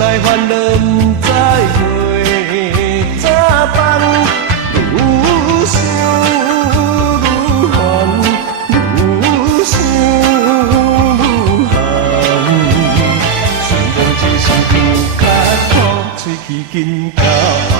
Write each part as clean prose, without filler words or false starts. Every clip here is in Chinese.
内烦恼不知月早放，愈想愈烦，愈想愈寒。虽然这身躯较苦，喙齿紧较烦。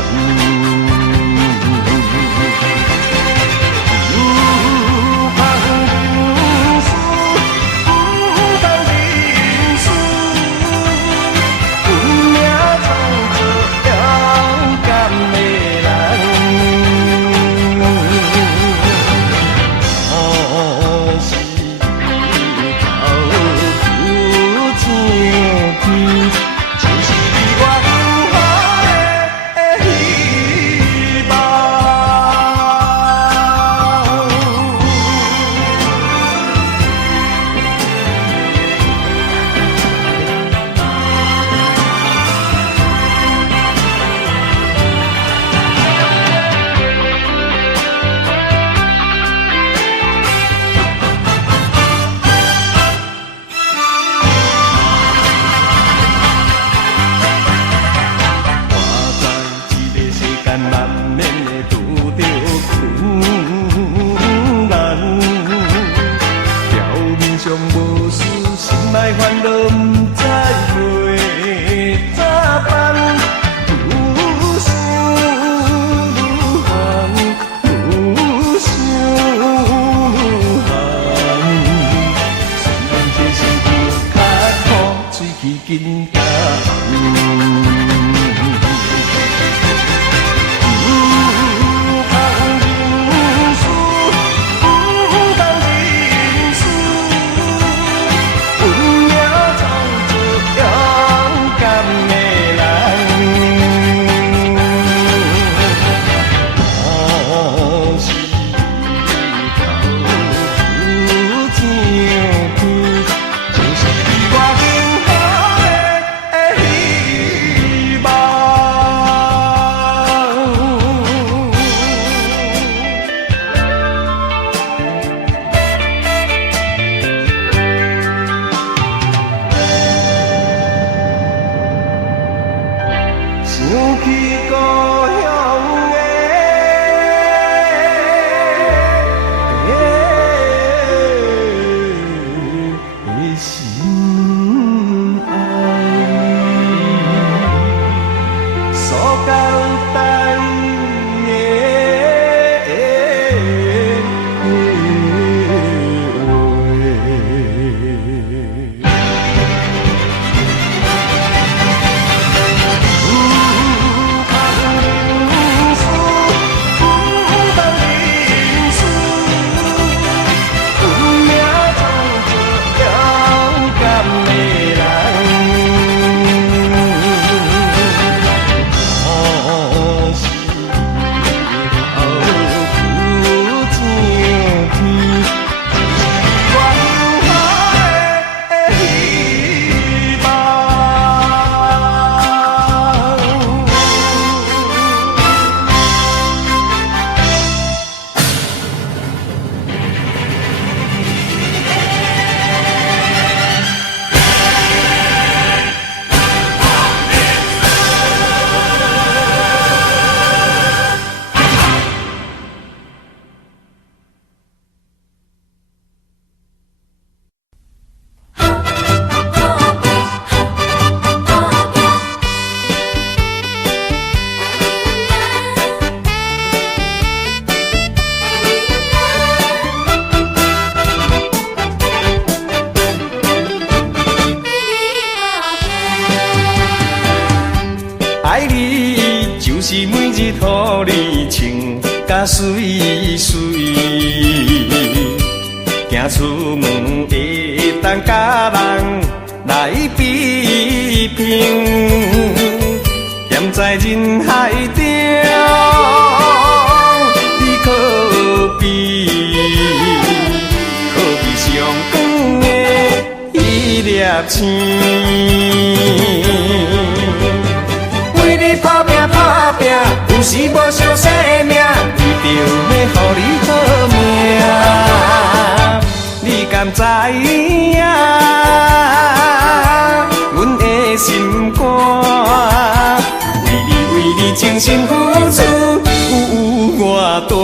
甲水水，行出门会当甲人来比拼，站在人海中，你可比上光的一粒星。为你打拼打拼，有时无想生命，为着要予你好命，你敢知影？阮的心肝。你精心付出有偌大。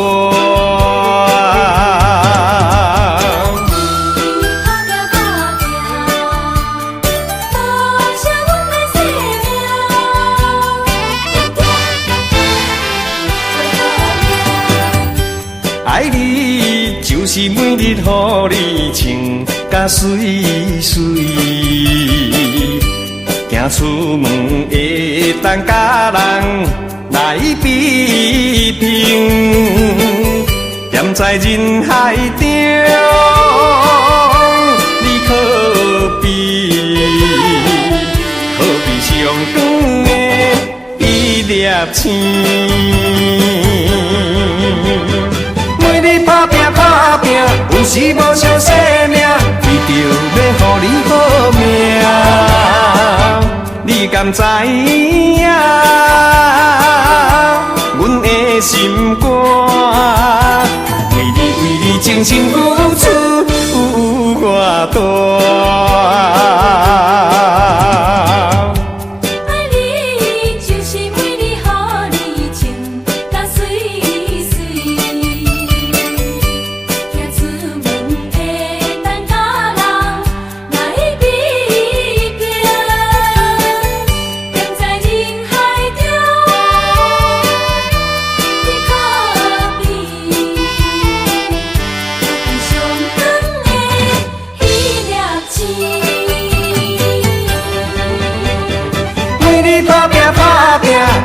爱你就是每日予你穿甲水水，行出门会当甲人来比拼，站在人海中，你可比上长的一粒星。打拼打拼，有时无想生命，为着要予你好命。你敢知影？阮的心肝，为你精心付出有偌大。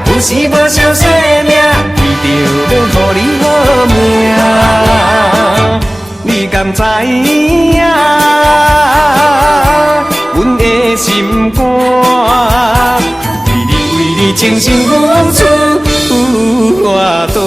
有时无想生命，为着要予你好命。你敢知影？阮的心肝，为你精心付出有偌大。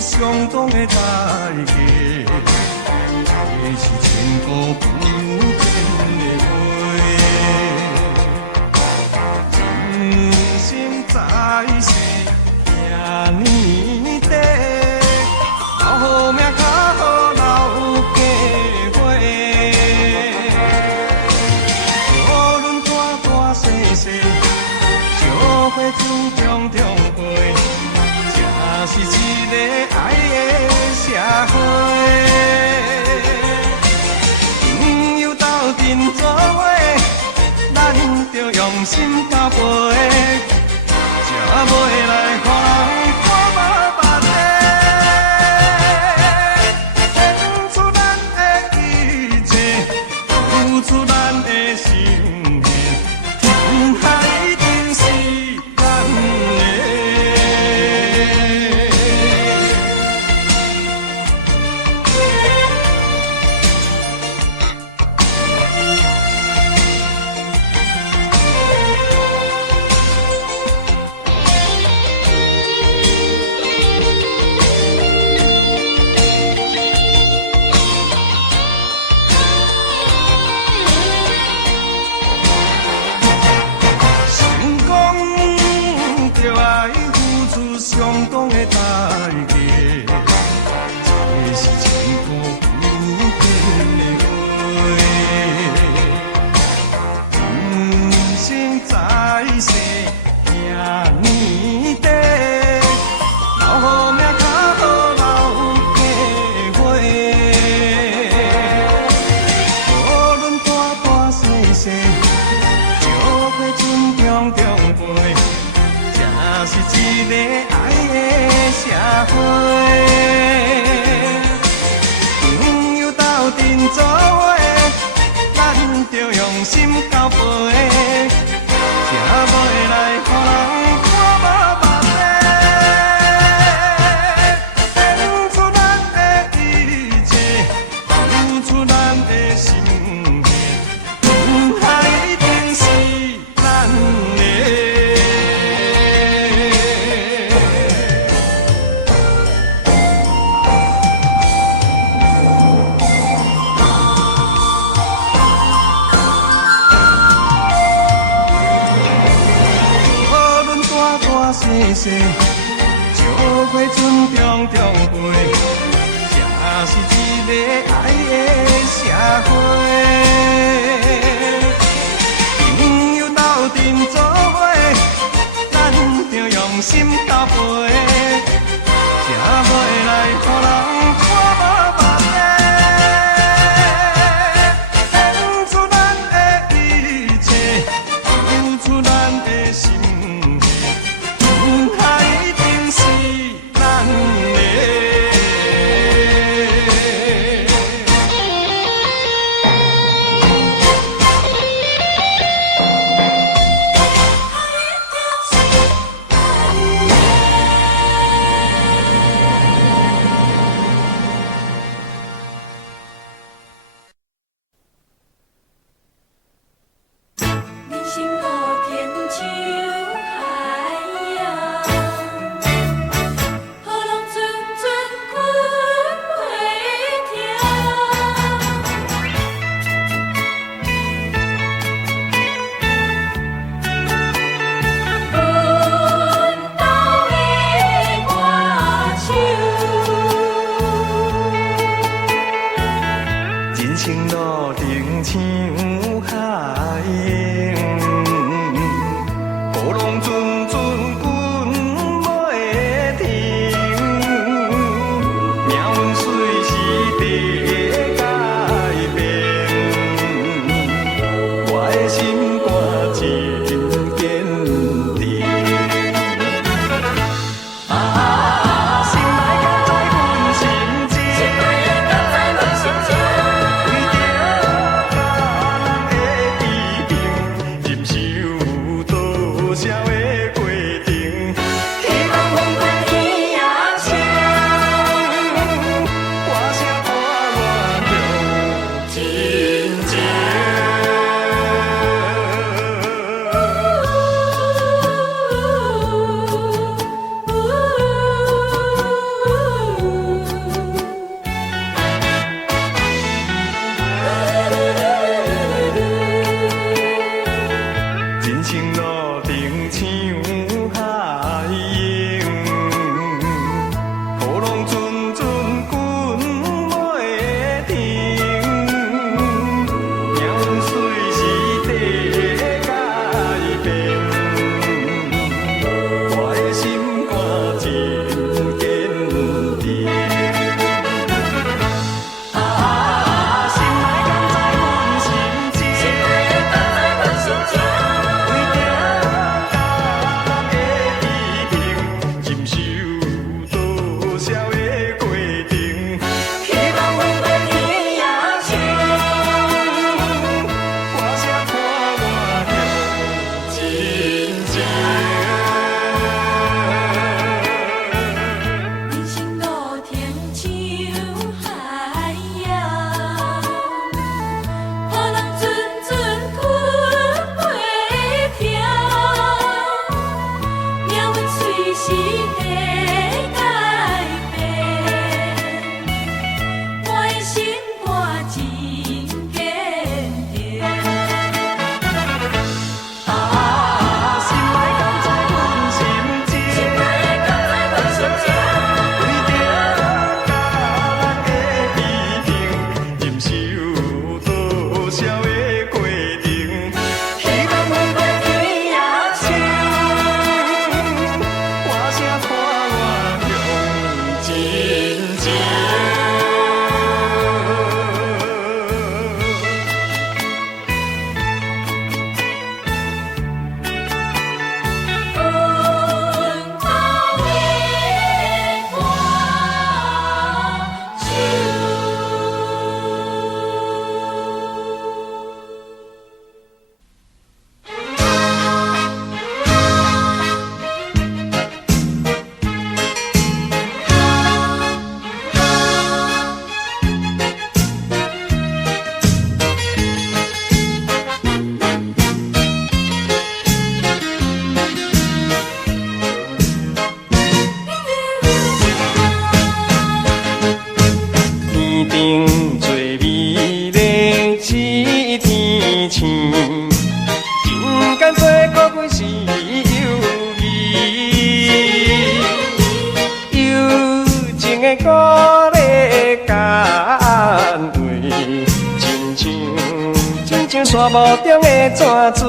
相当的代价，这是千古不变的话。人生在世，命年短，留好命，较好留家伙。无论大大小小，少岁中中长辈。是一个爱的社会，朋友斗阵作伙，咱着用心交陪，才袂来互人看无目地。献出咱的一切，付出咱的心血，天下一定是咱的。相当的代价，这是千古不变的话。人生在世，命年短，留好命，较好留家伙。无论大大小小，少岁尊重长辈。是一个爱的社会。做伙，咱着用心交陪，才袂来予人看无目地。献出咱的一切，付出咱的心血，天下一定是咱的。细细，石花船中中飞，这是一个爱的社会。朋友斗阵做伙，咱着用心交陪，才袂来予人看无目地。献出咱的一切，付出咱的心。一定是咱的。的鼓励干位，亲像沙漠中的泉水，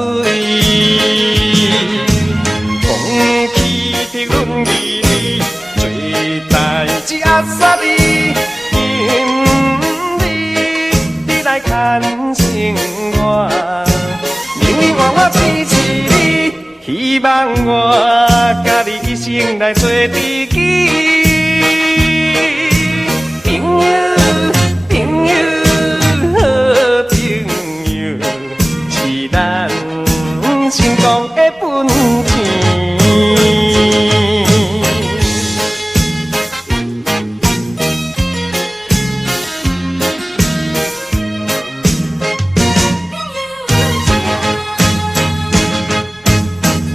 风起碧润义理，做代志压煞你，你来牵生活，命运换我支持你，希望我甲你一生来做知己。朋友，朋友，好朋友，是咱成功的本钱。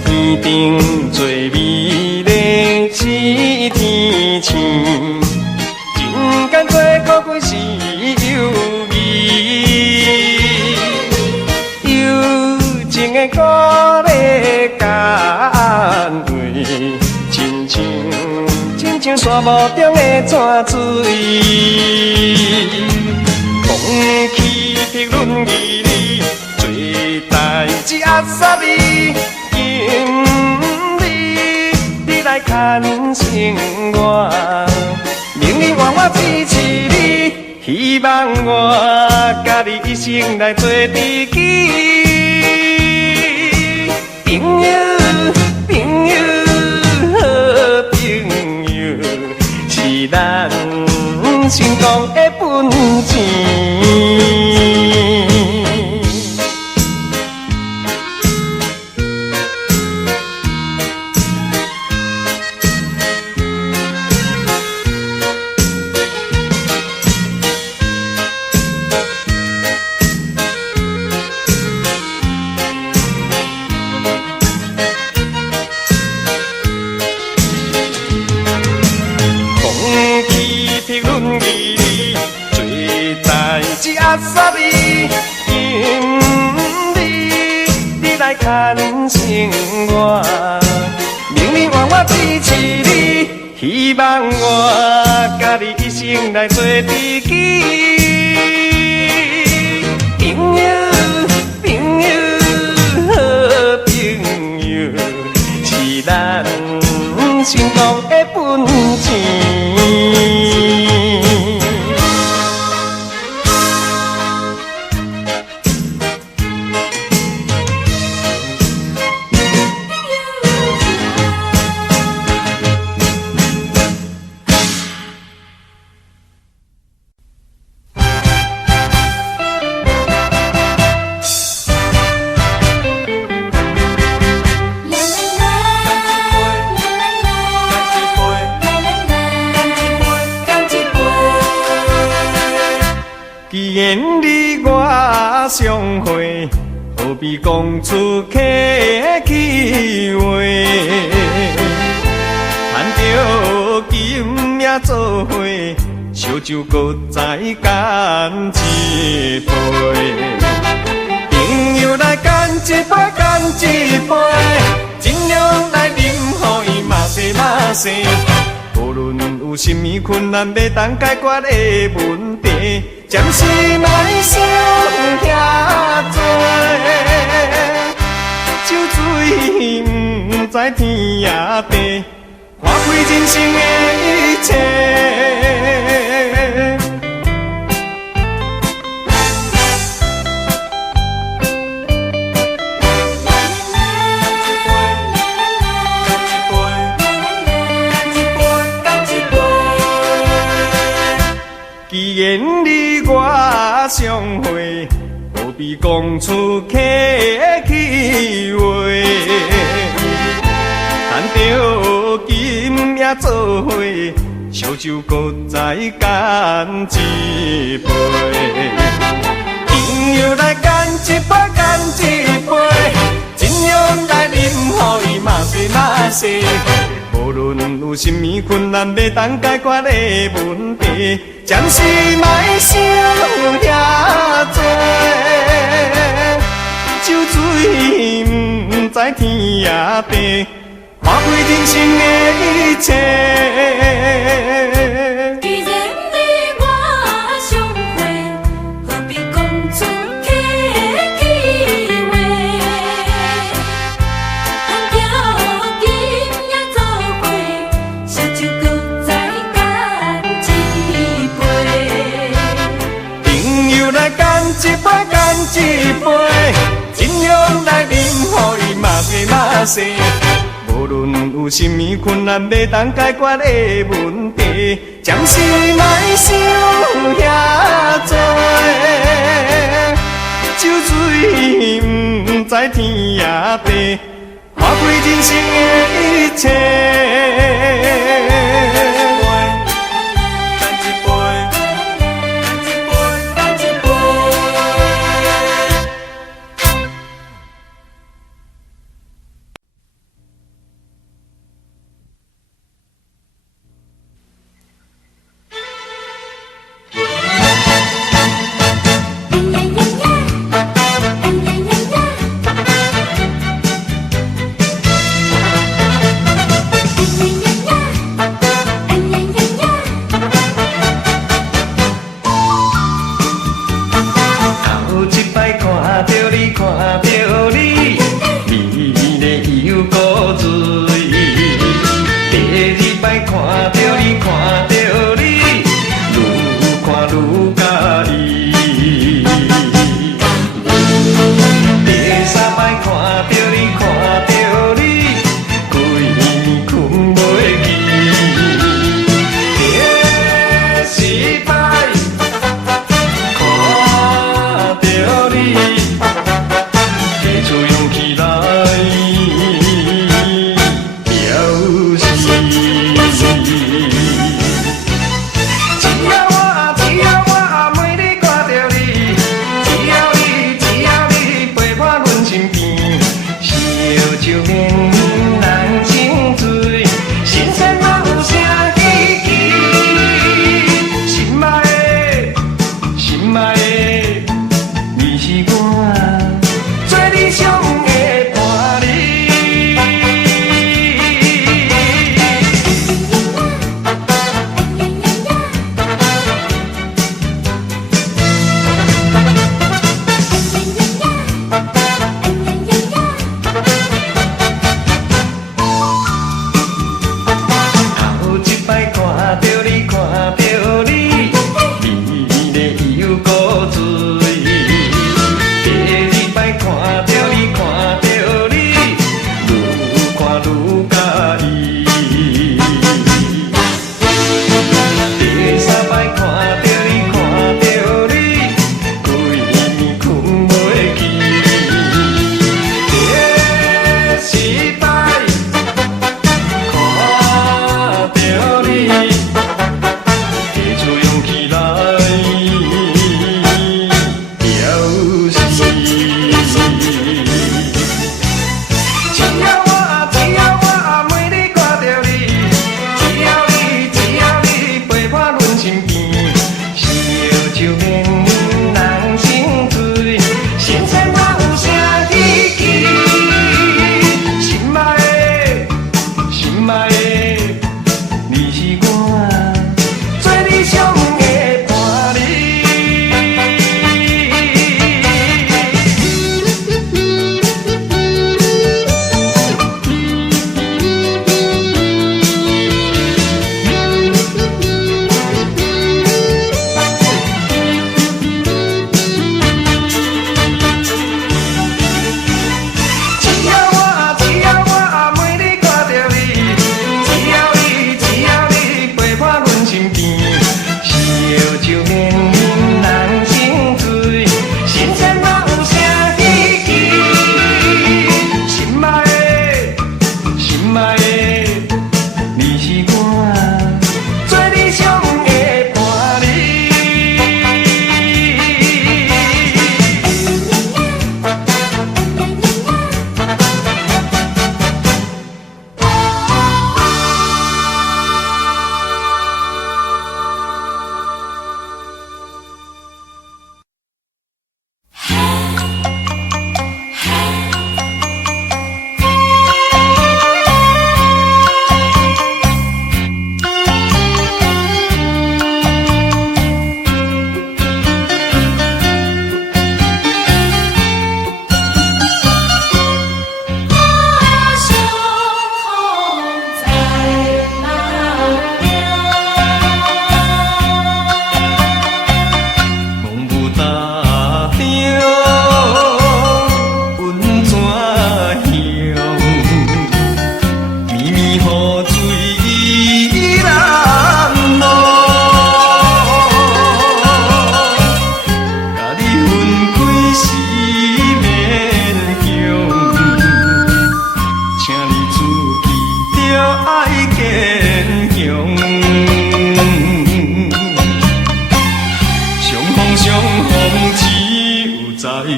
天顶最美丽是天星。人间做古几是有味，友情的鼓励干位，亲像沙漠中的泉水，风起碧润义理，做代志压煞你，你来牵生活。命运换我支持你，希望我甲你一生来做知己。朋友，朋友，好朋友，是咱成功的本钱。压煞你，你来牵生活，命运换我支持你，希望我甲你一生来做知己。朋友，朋友，好朋友，是咱成功的本钱。既然你我相会，何必讲出客气话？赚着金命做伙，烧酒搁再干一杯。朋友来干一杯，干一杯，尽量来饮，予伊嘛西嘛西。无论有甚物困难，要当解决的问题。暂时莫想遐多，酒醉不知天也地，看开人生的一切。既然你我相会，何必讲出客气话？赚着金命做伙，烧酒搁再干一杯。朋友来干一杯，干一杯，尽量来饮，予伊嘛西嘛西。无论有甚物困难，要当解决的问题。暂时莫想遐多，酒醉不知天也地，看开人生的一切。一杯，尽量来饮，予伊嘛西嘛西。无论有甚物困难，要当解决的问题，暂时莫想遐多。酒醉不知天也地，花开人生的一切。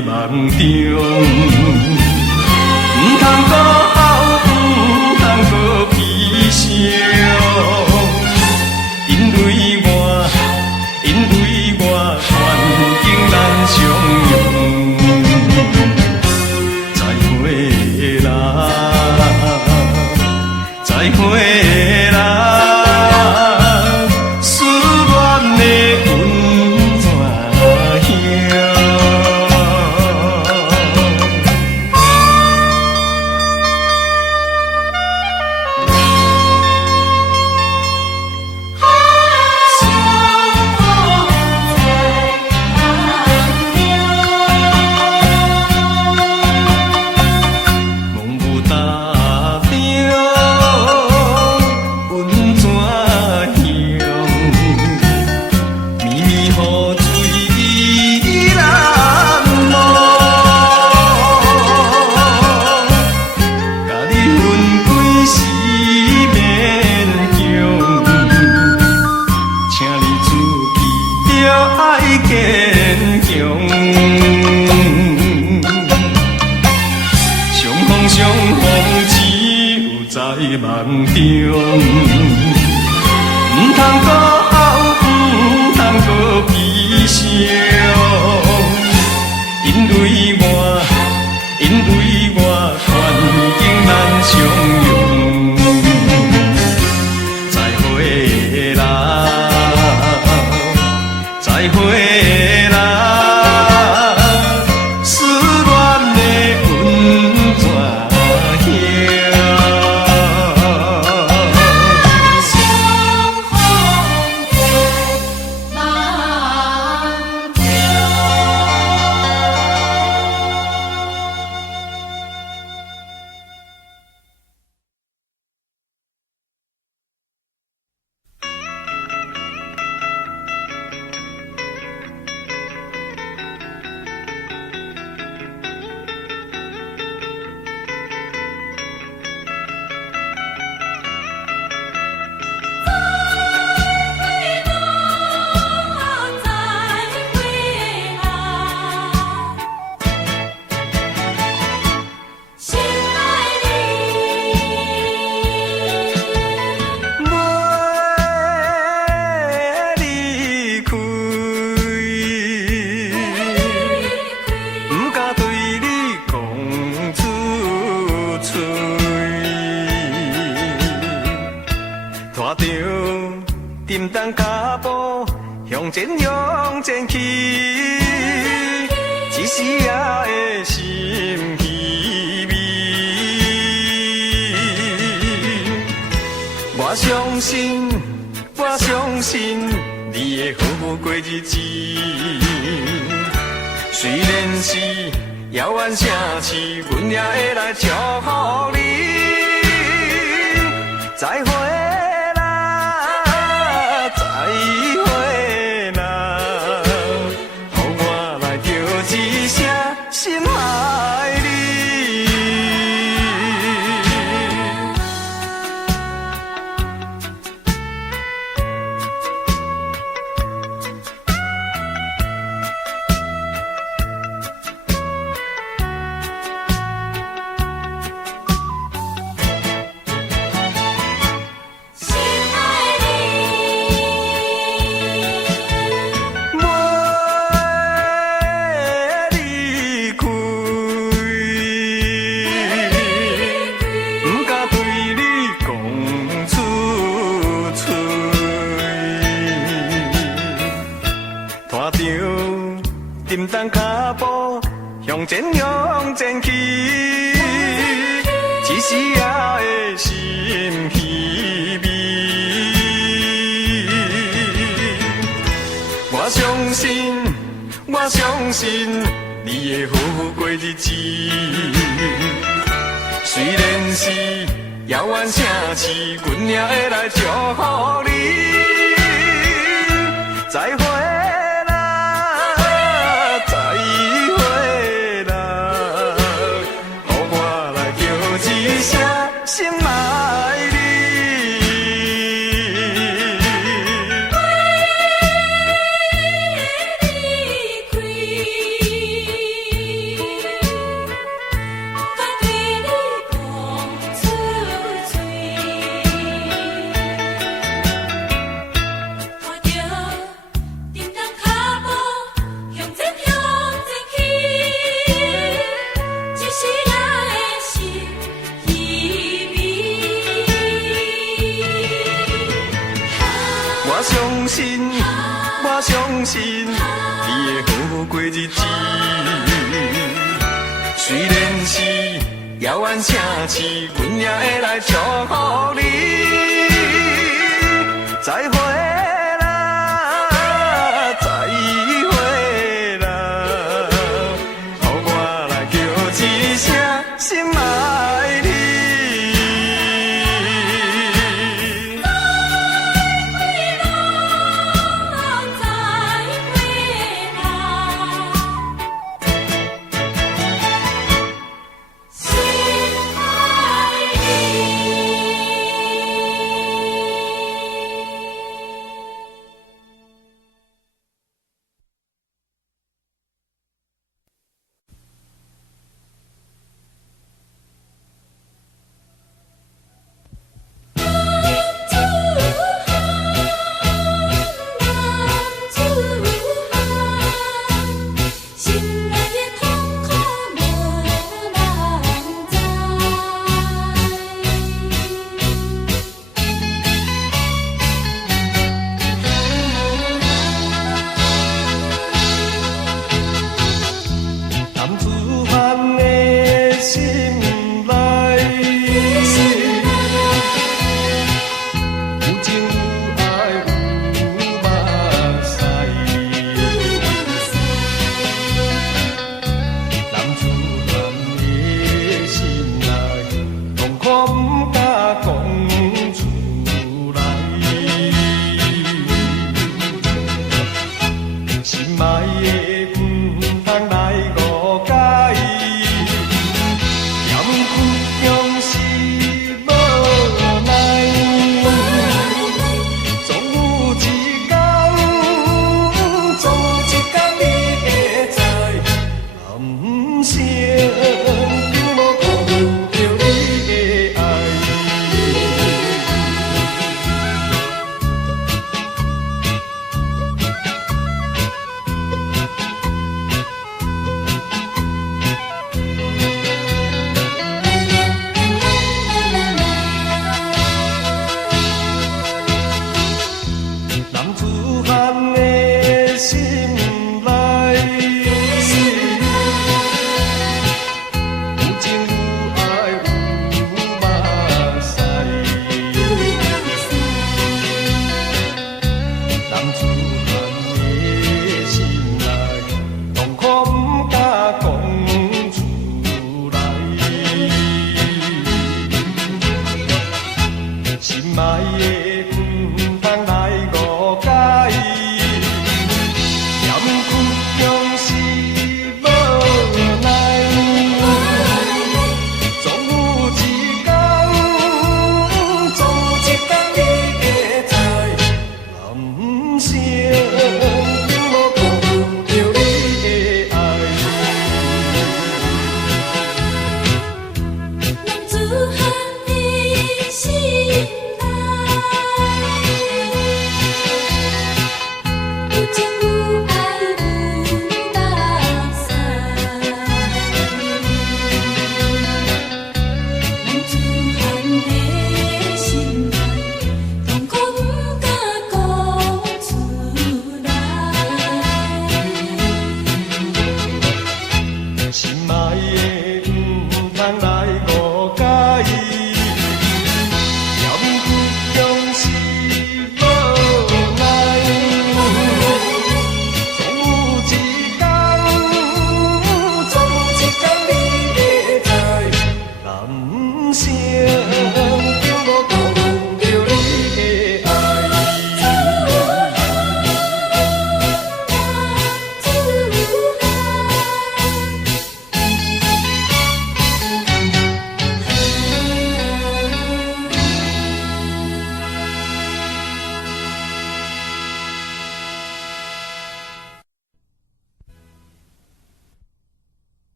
梦中，唔通搁哭，唔通搁悲伤，因为我愿经咱相拥。再会啦，再会啦，思念的温泉乡。梦舞踏着温泉乡，迷迷雨水难忘，甲你分开是勉强，请你自己要爱坚强。相逢只有在梦中，唔通搁哭，唔通搁悲伤，因为我愿经咱相拥。再会啦，再会啦，思念的温泉乡。相逢在梦中。拖着沉重脚步向前向前去，一时也的心稀微。我相信你会好好过日子，虽然是遥远城市，阮也会来祝福你。再会。心爱你，心爱沉重脚步向前向前去，一时也的心稀微。我相信你会好好过日子，虽然是遥远城市，阮也会来祝福你。再会。心爱你，为你开。相信，我相信你会好好过日子。虽然是遥远城市，阮也会来祝福你。再会啦，再会啦，予我来叫一声心爱你。心爱你。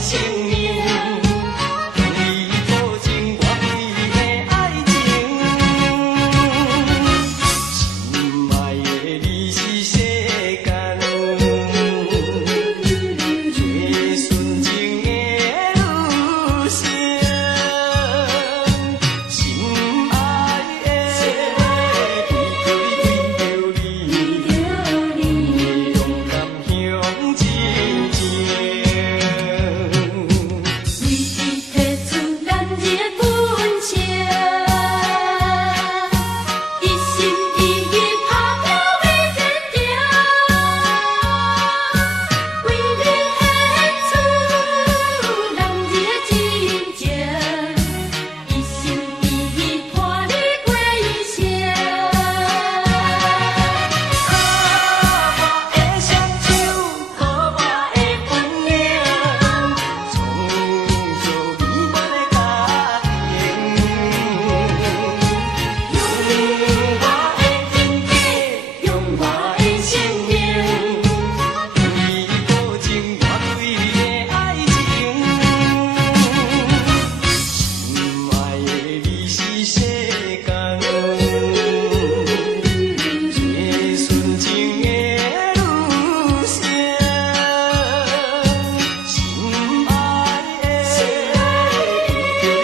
生命，用你保证我对的爱情。心爱的你是世间最纯情的女性，心爱的为着你，勇敢向前行。为伊提出咱日本情，一心一意打拼为坚定，为你献出咱日真情，一心一意伴你过一生。我的双手，和我的本领，创造美满的家庭。用我的身体，用我的生命，用你保证我对的爱情。心爱的你是世间最纯情的女性，心爱的为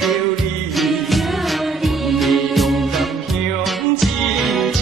着你，勇敢向前行。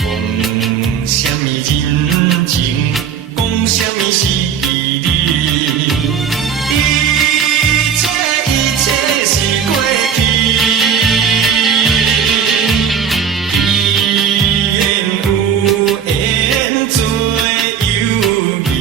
讲什么人情，讲什么是义理，一切是过去。有缘做友谊，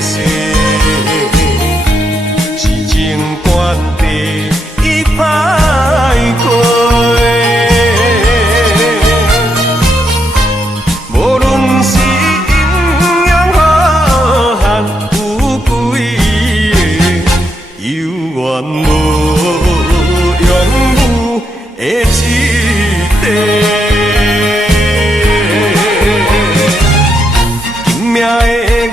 细，是情关地已歹过。无论是阴阳好汉有几个，有缘无缘无的一地。今命的月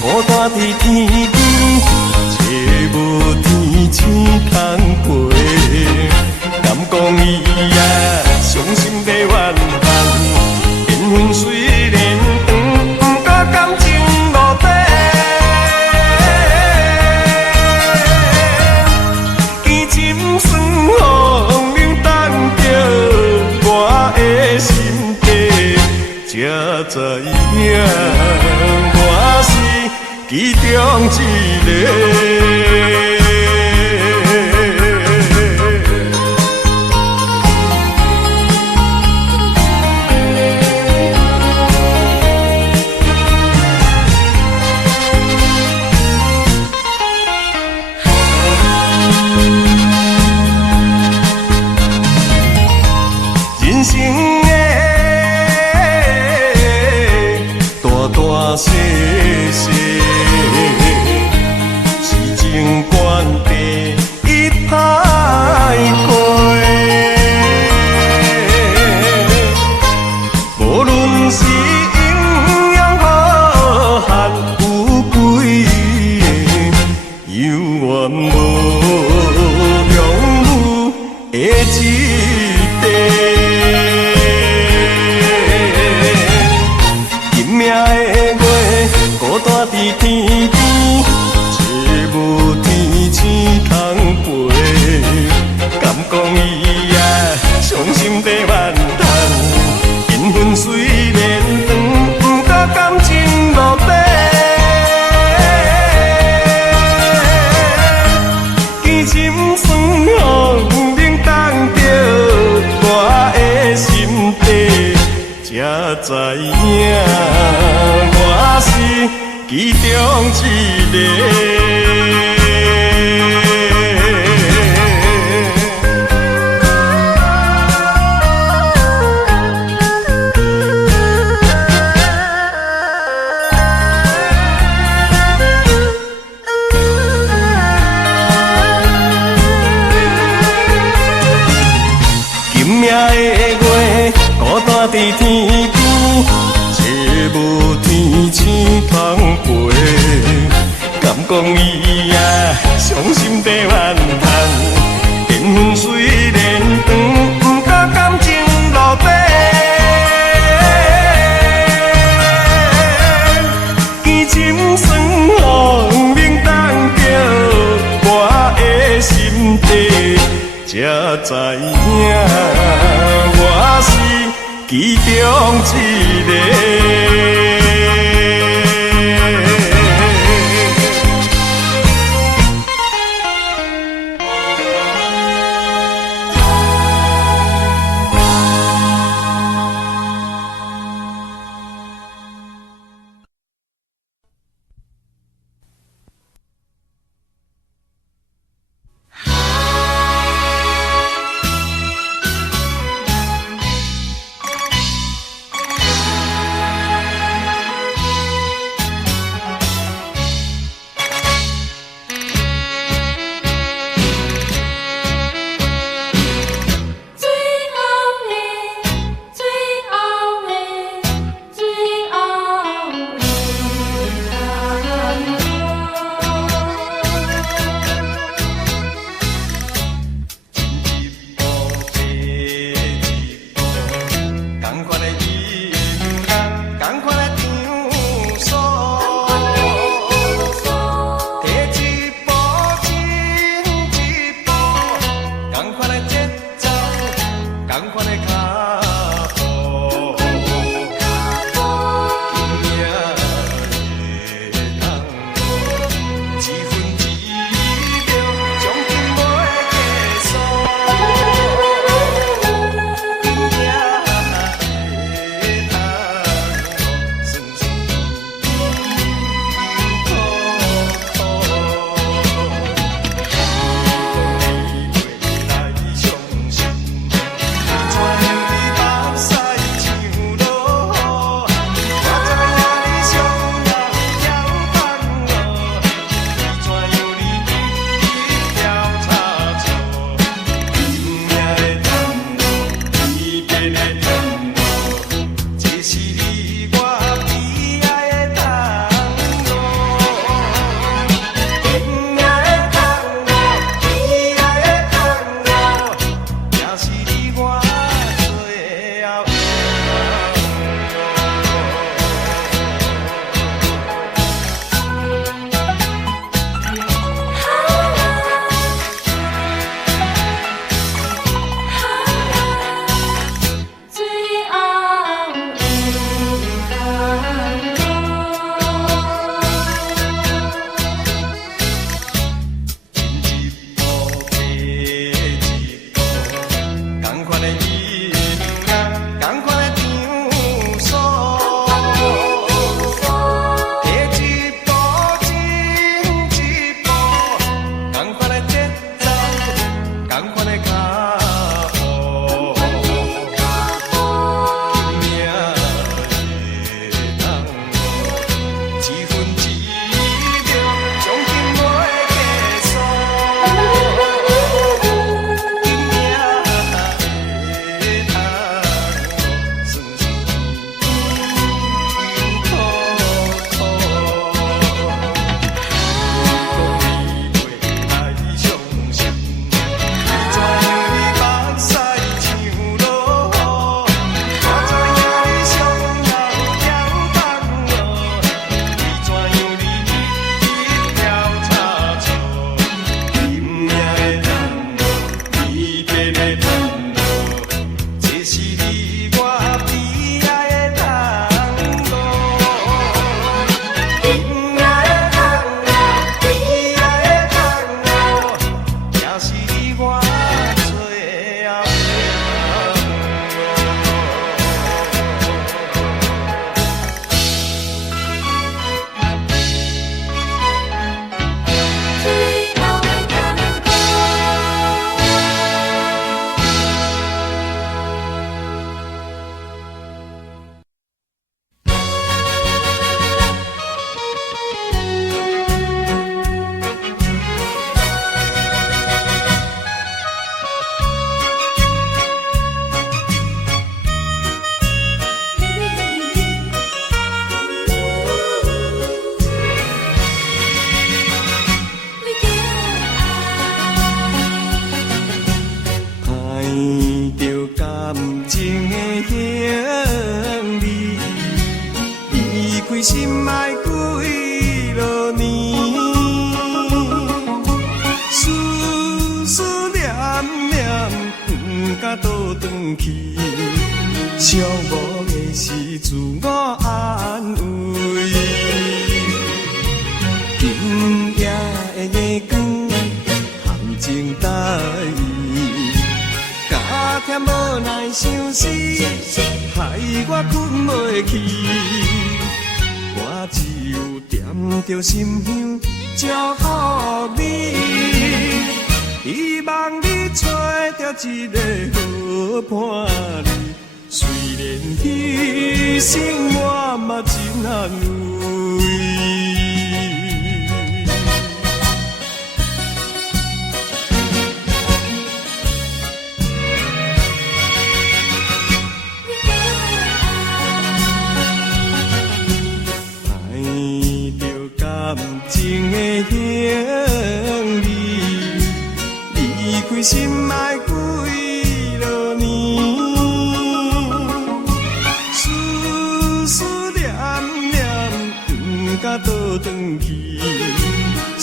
孤单伫天边，找无天星通陪。敢讲伊伤心在怨叹，缘分虽然长，不过感情落底。见深酸风冷冻着我的心底，才知影我是其中一个。人生的大大小小，是情关地已歹过。无论是阴阳好汉有几个，有缘无缘无的一地。今命的月孤单伫天边，找无天星通陪。敢讲伊伤心在怨叹，缘分虽然长，不过感情落底。见深酸风冷冻着我的心底，才知影我是其中一个。今命的月孤单伫天边，找无天星通陪。敢讲伊伤心在怨叹，缘分虽然长，不过感情落底。见深酸风冷冻着我的心底，才知影我是其中一个。死，害我困袂去。我只有点着心香，祝福你，希望你找到一个好伴侣。虽然牺牲我嘛真安慰。感情的行李，离开心爱几落年，思思念念，不敢倒转去，寂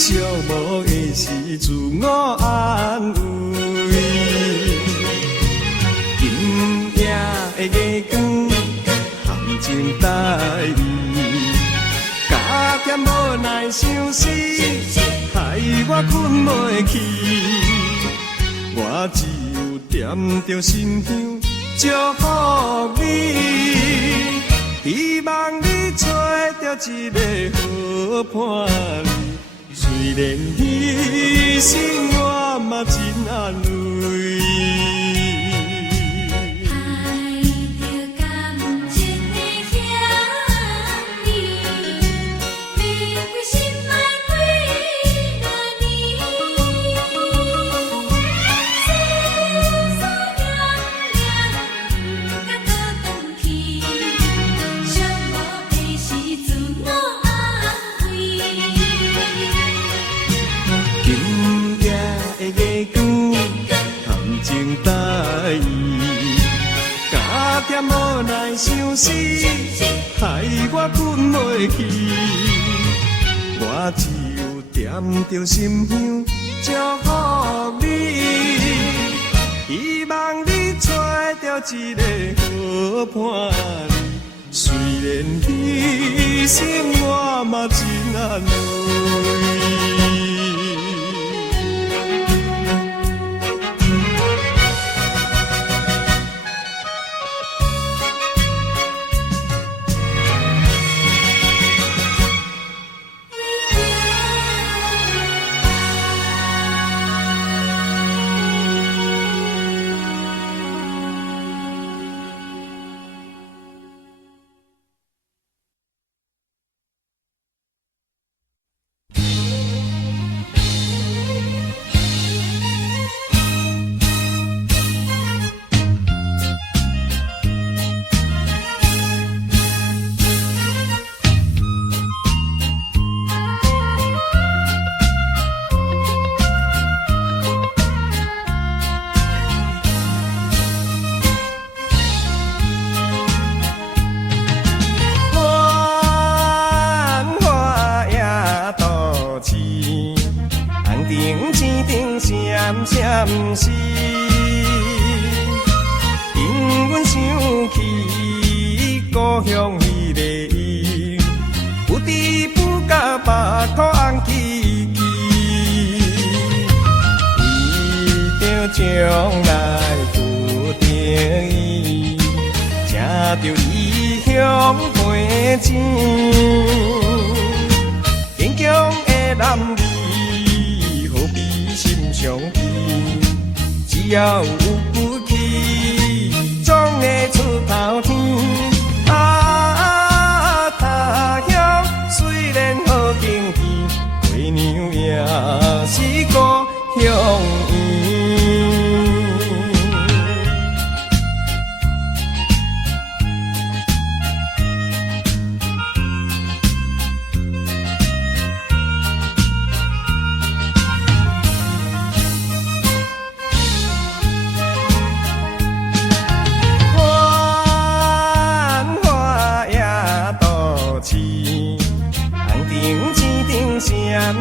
寞的是自我安慰。今夜的月光，含情带意。加减无奈相思，害我困袂去。我只有点着心香，祝福你，希望你找到一个好伴侣。虽然牺牲我嘛真安慰。无奈相思，害我困袂去。我只有点着心香，祝福你，希望你找到一个好伴侣。虽然牺牲我嘛真安慰。闪烁，令阮想起故乡迄个伊，不知不觉目眶红记记，为着将来有定义，请着异乡陪情，坚强的男儿。心上悲，只要有骨气，总会出头天。啊，他乡虽然好景天，月娘也是故乡圆。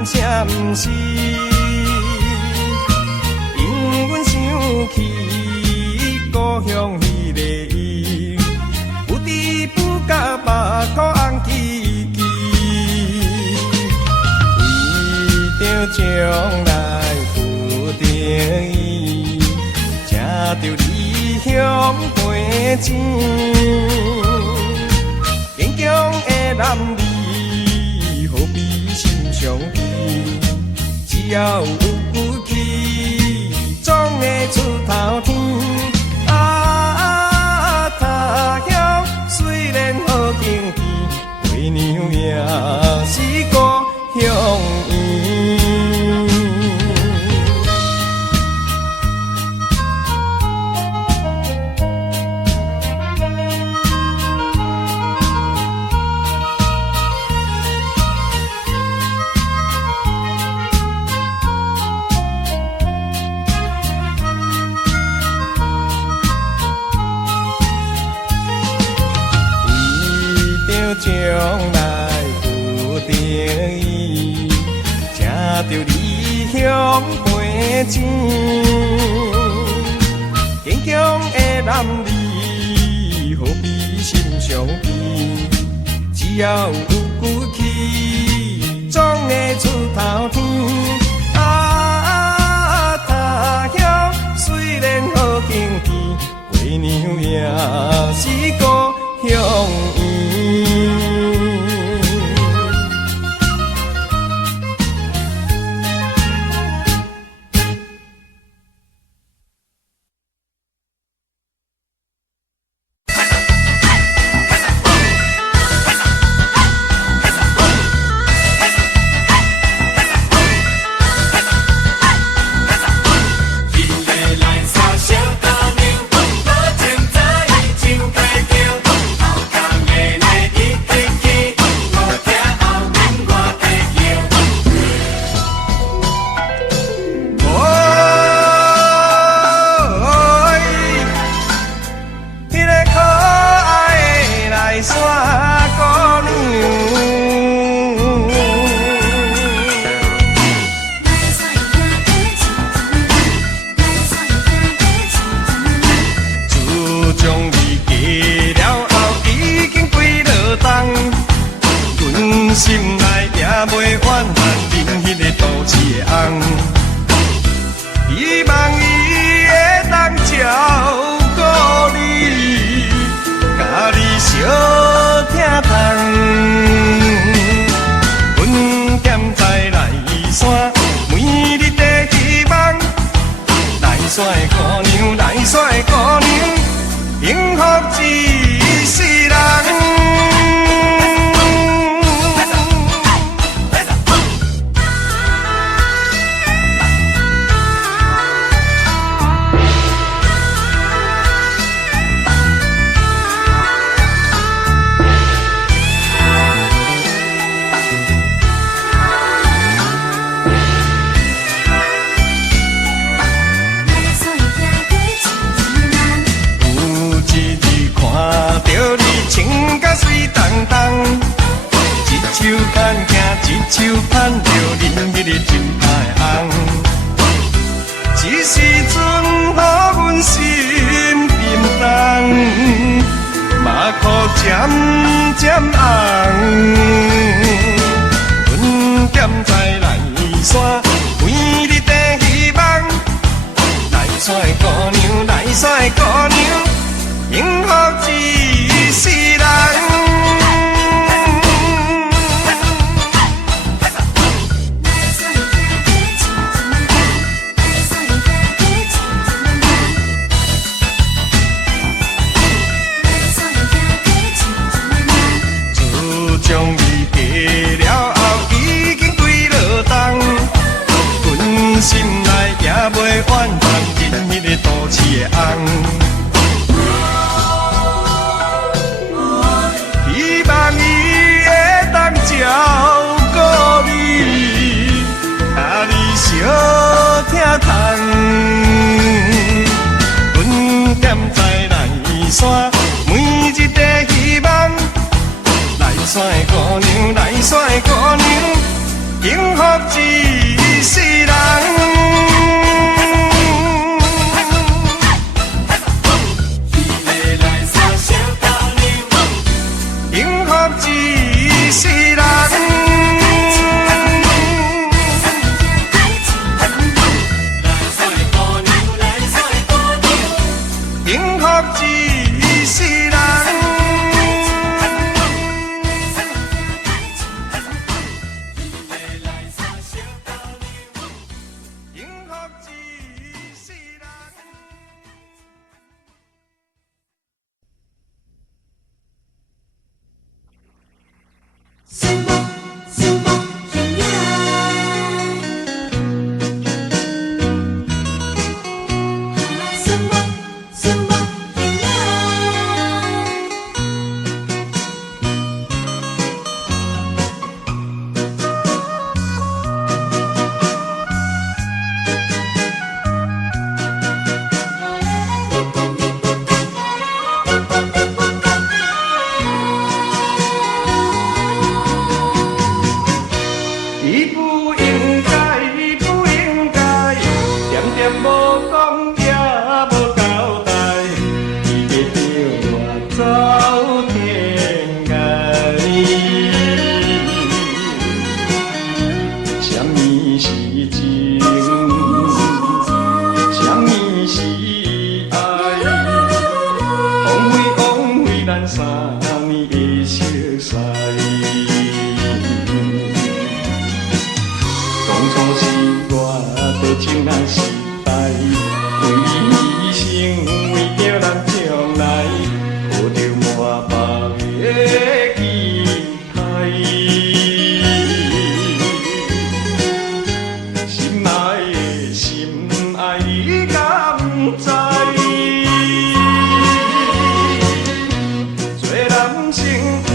闪烁，令阮想起故乡迄个伊，不知不觉目眶红记记，为着将来有定义，请着离香陪钱，坚强的男儿何必心伤悲？只要有骨气，总会出头天。他乡虽然好景气，为娘也是故乡缘。将来不得已，请着离乡陪钱。坚强的男儿何必心伤悲？只要有骨气，总会出头天。他乡虽然好景气，为娘也是故乡缘。心内也袂怨恨恁迄个都市的翁，希望伊会当照顾你，甲你相疼痛。阮踮在内山，每日在希望，来煞的姑娘，来煞的姑娘，幸福一世人。情甲水当当，一手牵行，一手盼着恁迄个真爱红。一时阵，予阮心沉重，目眶渐渐红。阮踮在内山，每日在希望，来煞的姑娘，来煞的姑娘，幸福一世人。自从你嫁了后，已经几落冬，阮心内也袂怨恨恁迄个都市的翁。希望伊会当照顾你，甲你相疼痛。阮踮在内山，每日在希望，来煞的姑娘，来煞的姑娘，幸福一世人。一世人，幸福树木树木天涯，树木树木天涯。伊不应该，伊不应该，点点无讲也无交代，伊要着我走天涯。什么是情？什么是爱？枉费咱3年的熟识。当初是我的情难失败，为生为着咱将来，抱着满腹的期待，心爱的心爱你敢知？做男生不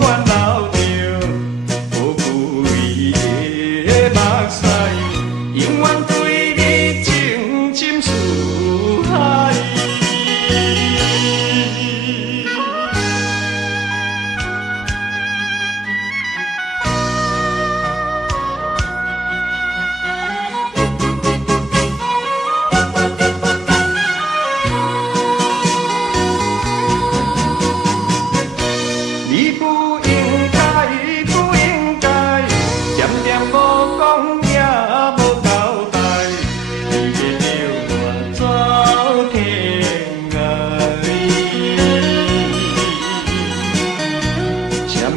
愿留着无愧的目屎，永远对你情深似海。你不应该，不应该，点点无讲也无交代，你要着我走天涯。什么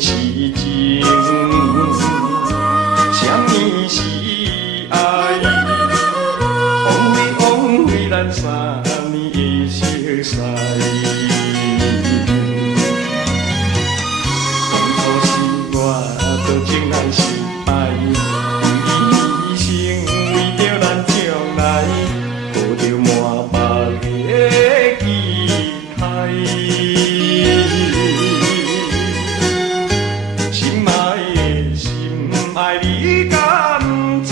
是情？什么是爱？枉费咱3年的熟识。情难失败，为生为着咱将来，抱着满腹的期待，心爱的心爱你敢知？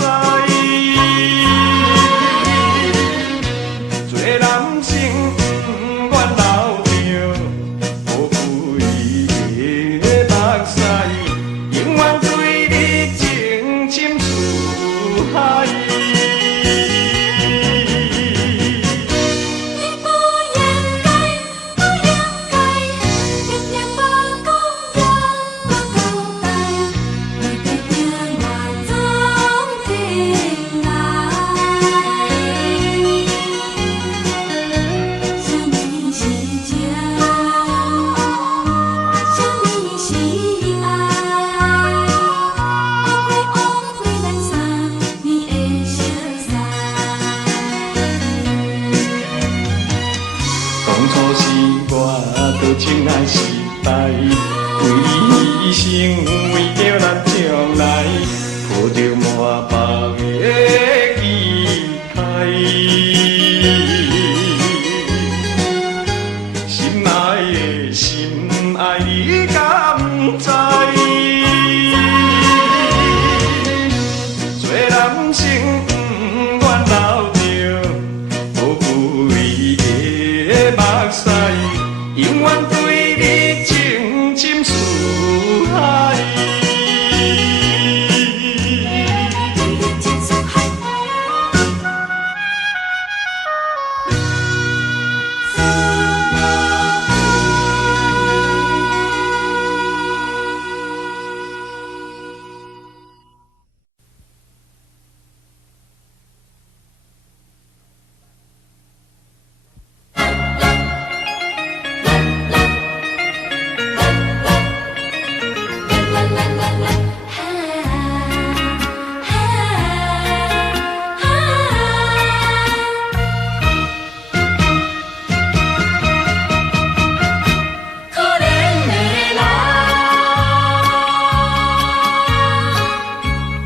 做男生不愿留着无愧的目屎。永远对你情深似海。你不应该，不应该，点点无讲也无交代，你要着我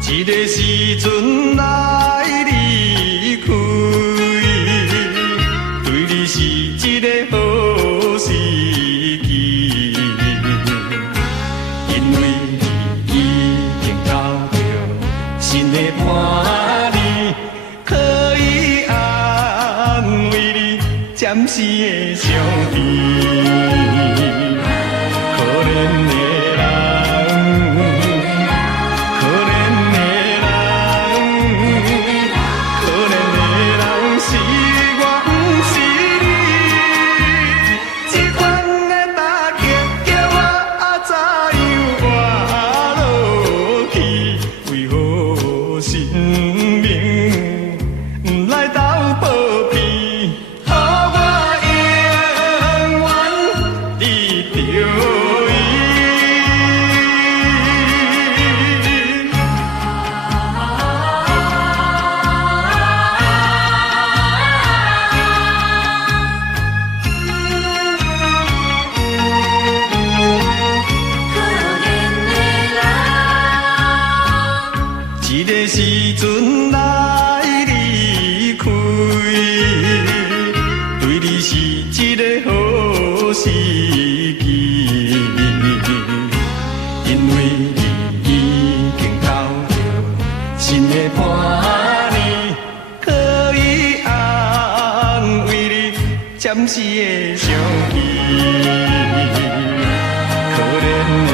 一个时阵来离开，对你是一个好时机，因为你已经交到新的伴侣，可以安慰你暂时的伤悲。可怜的时阵来离开，对你是一个好时机，因为你已经交到新的伴侣，可以安慰你暂时的伤悲。可怜的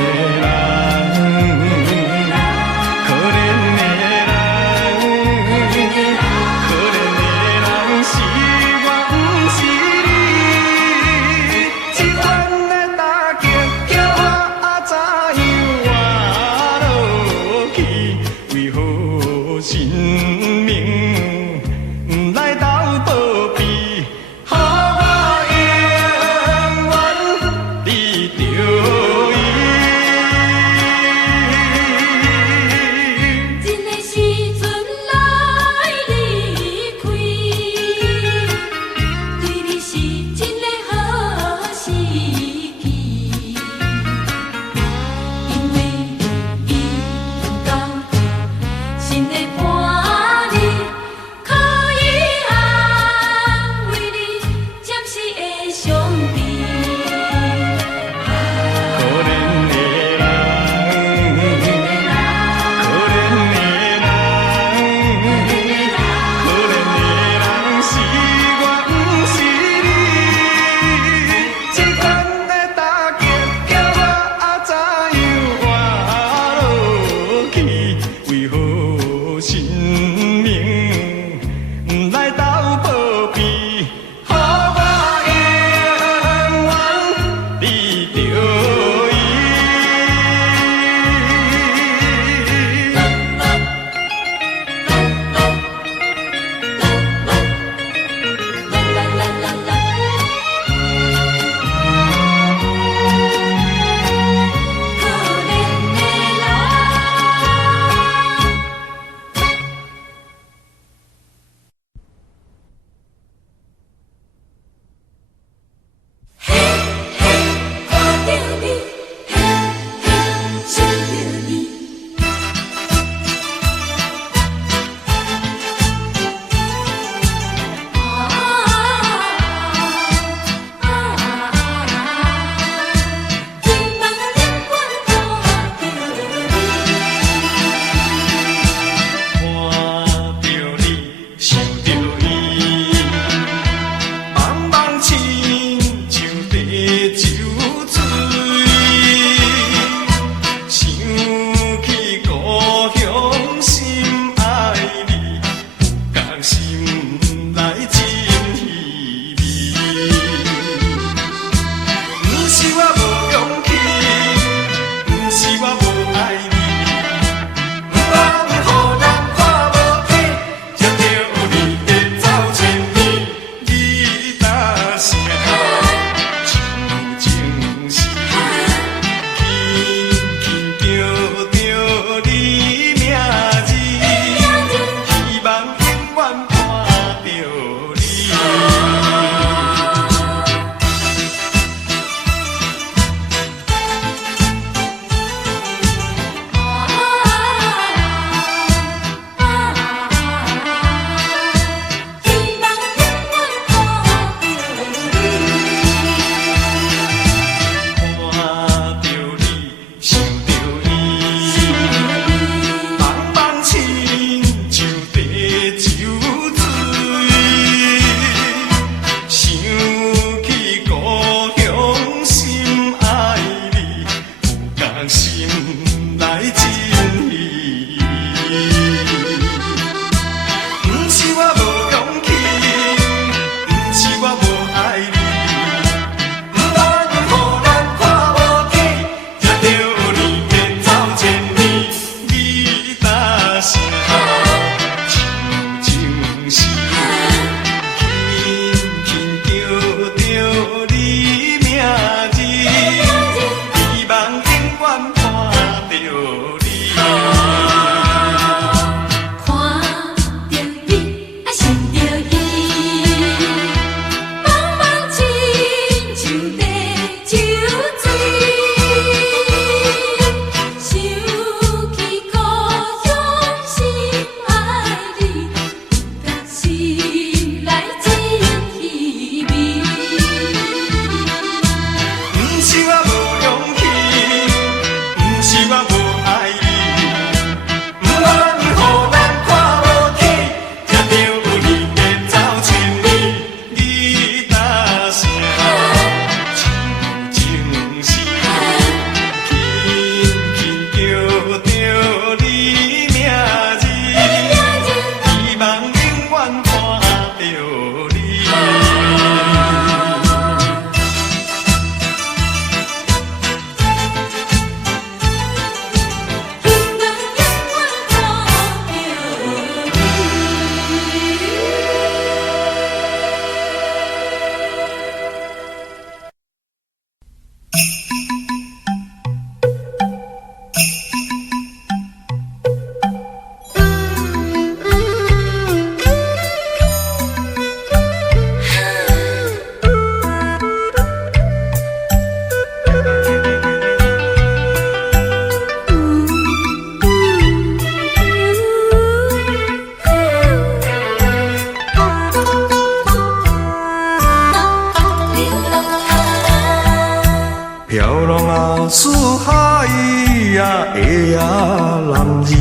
啊男儿，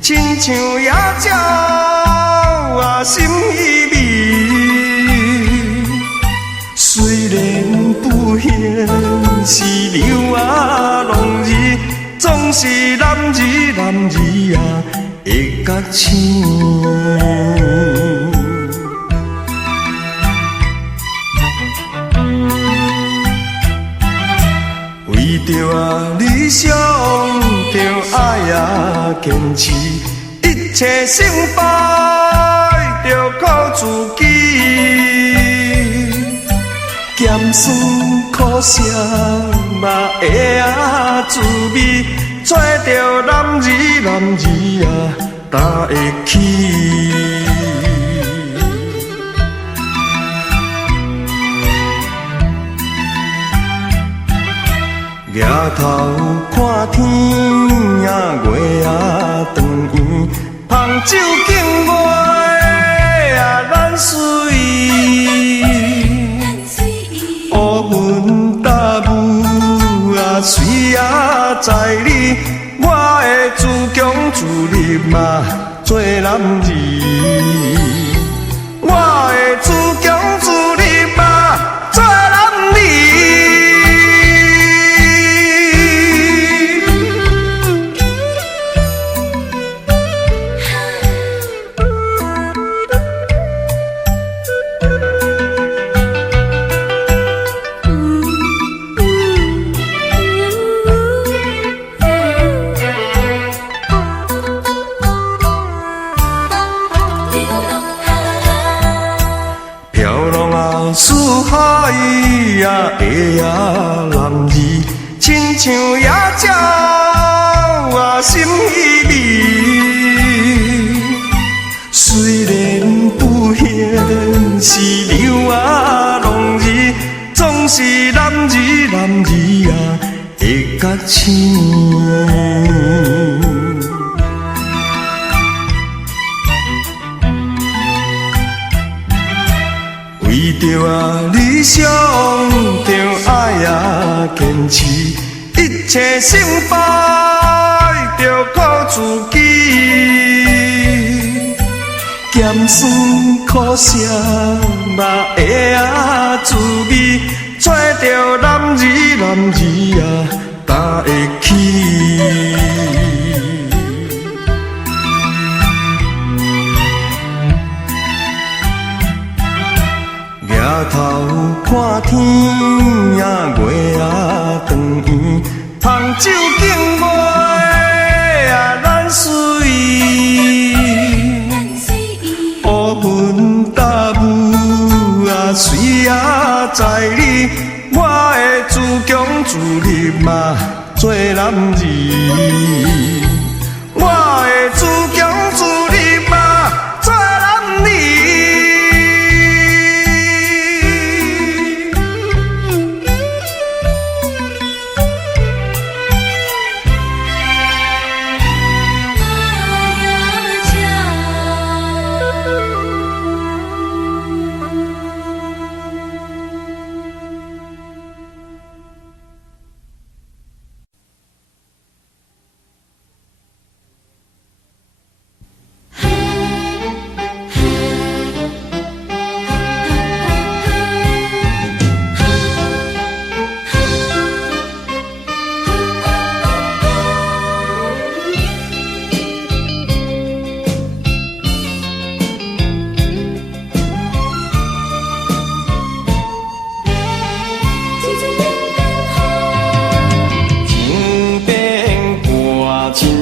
亲像野鸟啊心依偎。虽然不幸是牛啊龙儿，总是男儿啊会觉醒。为着理想，着爱啊坚持，一切成败着靠自己。咸酸苦涩嘛会啊滋味，找着男儿啊担会起。抬头看天啊，月啊长圆，捧酒敬月啊咱随意。乌云大雾啊，水啊在你，我会自强自立嘛做男儿，我会自强自立嘛做男儿。四海啊的啊男儿，亲像野鸟啊心依偎。虽然不幸是牛啊龙儿，总是男儿啊会觉醒。为着理想，着爱啊坚持，一切成败着靠自己。咸酸苦涩嘛会啊滋味，找着男儿啊担会起。抬头看天啊，月啊长圆，捧酒敬月啊咱随意。乌云大雾啊，水啊在你，我会自强自立嘛做男儿，我会自强自立嘛做男儿。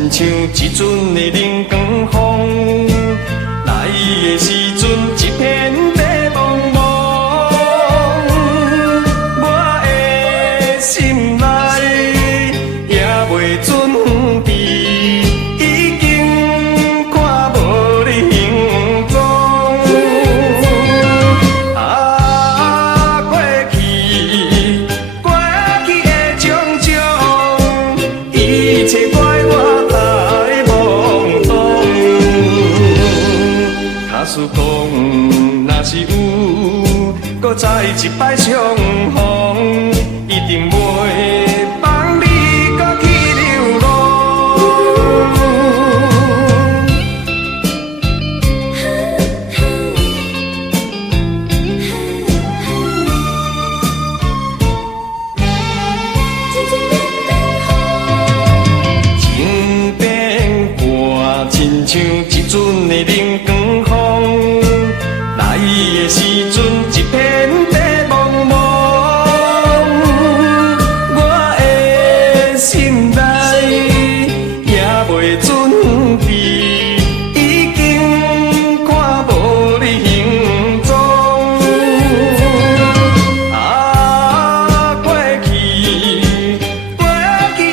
像一阵的冷光风，来的时阵一片白茫茫，我的心内也袂准备，已经看无你形状。啊，过去的种种，一切怪我。是讲，若是有，搁再一摆相逢，一定袂放你搁去流浪。亲像一阵的冷光风，来的时阵一片白茫茫。我的心内也袂准备，已经看无你形状。啊，过去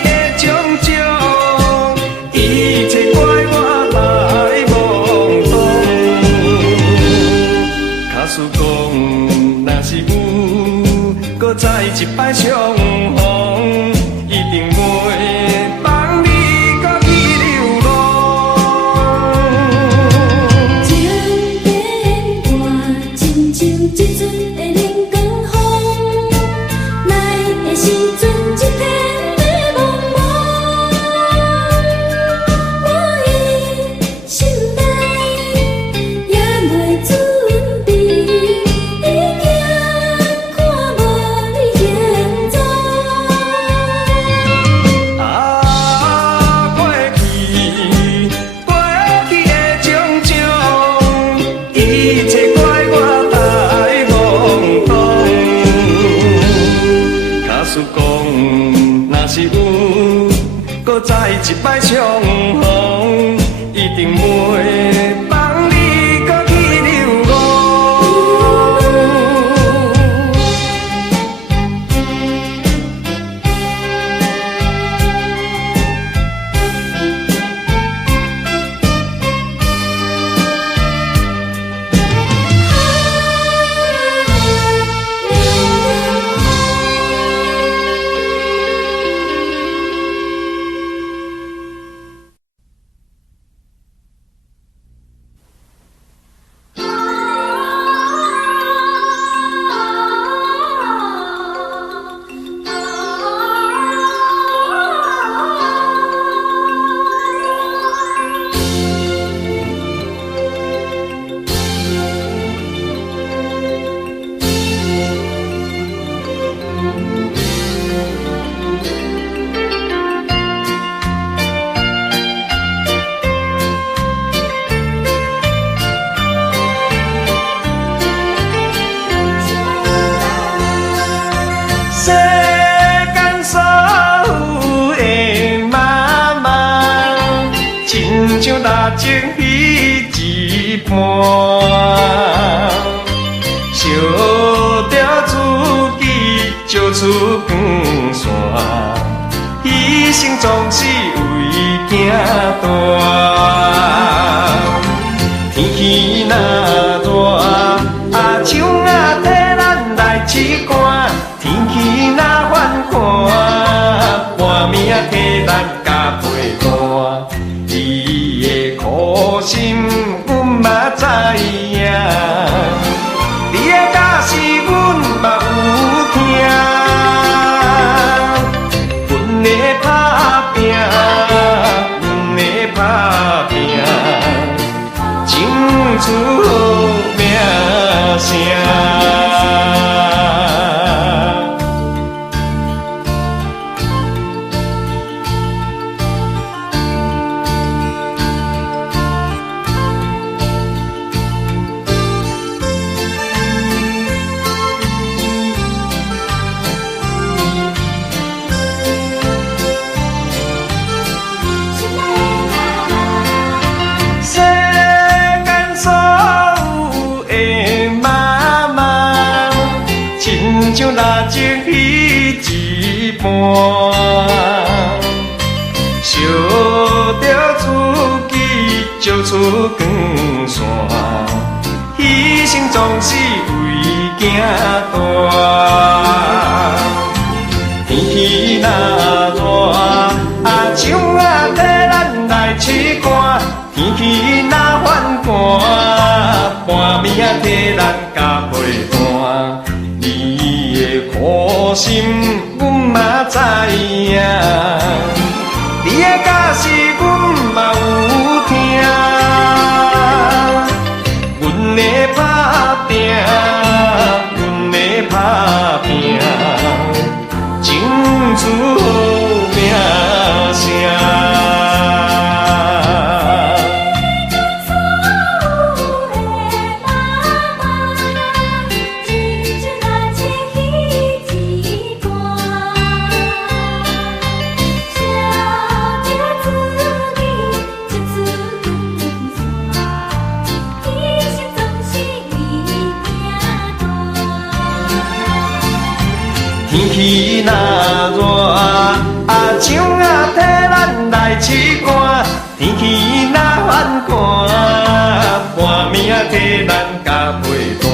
的种种，一切怪我太懵懂。假使讲，若是有，搁再一摆相逢，一定袂放你搁去流浪。情变换，亲像一阵的冷光风，来的时阵一片白茫茫。我的心内也袂准备，已经看无你形状。啊，过去的种种，一切怪我太懵懂。假使讲，若是有，搁再一摆相逢，一定袂放你搁去流浪。世间所有的妈妈，亲像蜡烛彼一半，烧着自己照出光线，牺牲总是为囝大。天气若热，树仔替咱来试寒。天气若反寒，半暝替咱加陪伴。你的苦心，阮嘛知影。你的假使阮嘛有听。阮的打拼，阮的打拼，争出名声。世间所有的妈妈，亲像蜡烛彼一半，烧着自己照出光线，牺牲总是为囝大。天气若热，树仔替咱来试寒。天气若反寒，半暝替咱加陪伴。你的苦心，阮嘛知影。你的假使，阮嘛有听。阮的打拼，阮的打拼，争出名声。啊枪啊替咱来试看，天气若反寒，半暝替咱加被单。